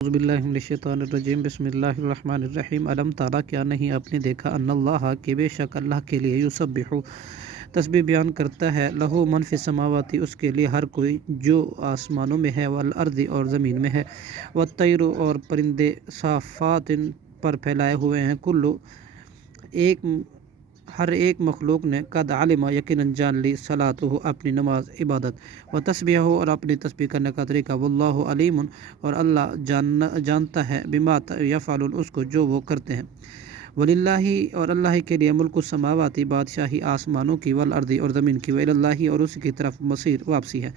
اعوذ باللہ من الشیطان الرجیم بسم اللہ الرحمن الرحیم علم تارا کیا نہیں آپ نے دیکھا ان اللہ کہ بے شک اللہ کے لیے یسبح تسبیح بیان کرتا ہے لہو من فی السماوات اس کے لیے ہر کوئی جو آسمانوں میں ہے والارض اور زمین میں ہے والطیر اور پرندے صافات پر پھیلائے ہوئے ہیں ہر ایک مخلوق نے قد علم یقیناً جان لی صلاتہ اپنی نماز عبادت و تسبیح اور اپنی تسبیح کرنے کا طریقہ واللہ علیم اور اللہ جانتا ہے بما یفعلون اس کو جو وہ کرتے ہیں وللہ اور اللہ کے لیے ملک السماوات بادشاہی آسمانوں کی والارض اور زمین کی وإلی اللہ اور اسی کی طرف مصیر واپسی ہے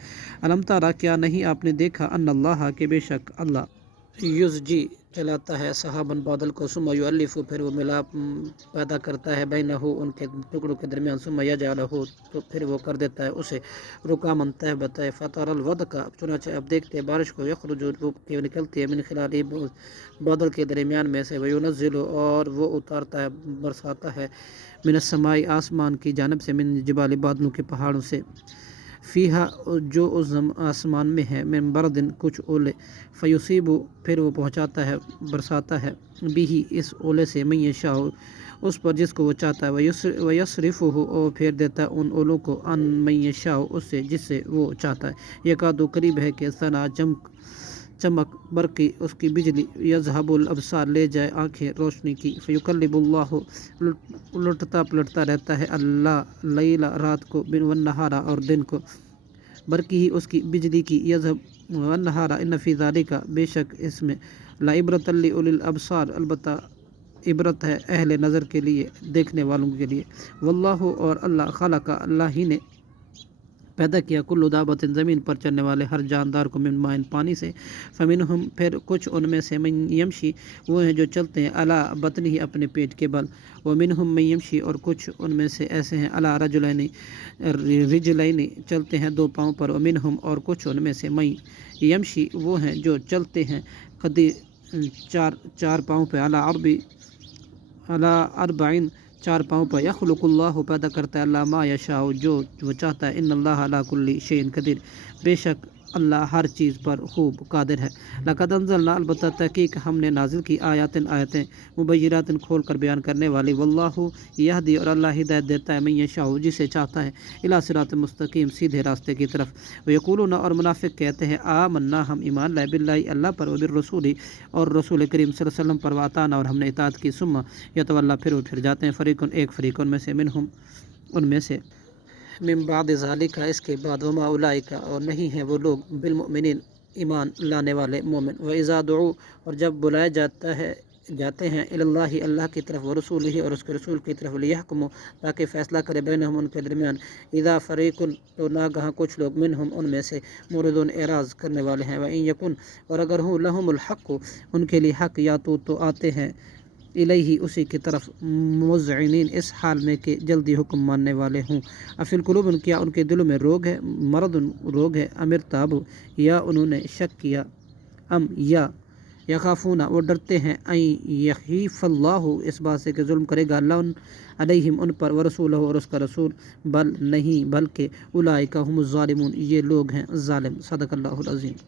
علم تارا کیا نہیں آپ نے دیکھا ان اللہ کہ بے شک اللہ یزجی چلاتا ہے صحاباً بادل کو ثم یؤلف پھر وہ ملاپ پیدا کرتا ہے بینہ ان کے ٹکڑوں کے درمیان ثم یجعلہ تو پھر وہ کر دیتا ہے اسے رکاما تہبتا ہے فتر الودق چنانچہ اب دیکھتے ہیں بارش کو یخرج وہ نکلتی ہے من خلال بادل کے درمیان میں سے وینزل اور وہ اتارتا ہے برساتا ہے من السماء آسمان کی جانب سے من جبال بادلوں کے پہاڑوں سے فیہا جو اس آسمان میں ہے من بردن کچھ اولے فیصیب پھر وہ پہنچاتا ہے برساتا ہے بھی اس اولے سے من یشاء اس پر جس کو وہ چاہتا ہے ویصرفہ اور پھیر دیتا ہے ان اولوں کو ان من یشاء اس سے جس سے وہ چاہتا ہے یکادو قریب ہے کہ ثنا چمک برقی اس کی بجلی یذہب الابصار لے جائے آنکھیں روشنی کی فیقلب اللہ الٹتا پلٹتا رہتا ہے اللہ لیلا رات کو والنہار اور دن کو برقی ہی اس کی بجلی کی یذہب والنہار ان فی ذالک بے شک اس میں لعبرۃ لأولی الابصار البتہ عبرت ہے اہل نظر کے لیے دیکھنے والوں کے لیے واللہ اور اللہ خلق اللہ ہی نے پیدا کیا کل دابت زمین پر چلنے والے ہر جاندار کو من مائن پانی سے فمنہم پھر کچھ ان میں سے من یمشی وہ ہیں جو چلتے ہیں علی بطنہ ہی اپنے پیٹ کے بل ومنہم من یمشی اور کچھ ان میں سے ایسے ہیں علی رجلین چلتے ہیں دو پاؤں پر ومنہم اور کچھ ان میں سے من یمشی وہ ہیں جو چلتے ہیں چار پاؤں پہ علی اربعین چار پاؤں پر یخلق اللہ پیدا کرتا ہے اللہ ما یشاء جو وہ چاہتا ہے ان اللہ علی کل شیء قدیر بے شک اللہ ہر چیز پر خوب قادر ہے لقد انزلنا البتہ تحقیق ہم نے نازل کی آیاتیں مبینات کھول کر بیان کرنے والی واللہ یہدی اور اللہ ہدایت دیتا ہے من یشاء جسے چاہتا ہے الی صراط مستقیم سیدھے راستے کی طرف ویقولون اور منافق کہتے ہیں آمنا ہم ایمان لائے باللہ اللہ پر وبالرسول اور رسول کریم صلی اللہ علیہ وسلم پر واطعنا اور ہم نے اطاعت کی ثم یتولی پھر جاتے ہیں فریقن ایک فریق ان میں سے منہم ان میں سے من بعد ذالک اس کے بعد وما اولئک اور نہیں ہیں وہ لوگ بالمؤمنین ایمان لانے والے مومن واذا دعوا اور جب بلائے جاتے ہیں اللہ اللہ کی طرف ورسولہ اور اس کے رسول کی طرف لیحکموا تاکہ فیصلہ کرے بینہم ان کے درمیان اذا فریق تو ناگہاں کچھ لوگ منہم ان میں سے معرضون اعراض کرنے والے ہیں وان یکن اور اگر ہوں لہم الحق ان کے لیے حق یا تو آتے ہیں الیہ اسی کی طرف مذعنین اس حال میں کہ جلدی حکم ماننے والے ہوں افی القلوب کیا ان کے دلوں میں روگ ہے مرض روگ ہے ارتاب یا انہوں نے شک کیا ام یا یخافون وہ ڈرتے ہیں ان یخیف اللہ اس بات سے کہ ظلم کرے گا اللہ علیہم ان پر ورسولہ اور اس کا رسول بل نہیں بلکہ اولئک هم الظالمون یہ لوگ ہیں ظالم صدق اللہ العظیم.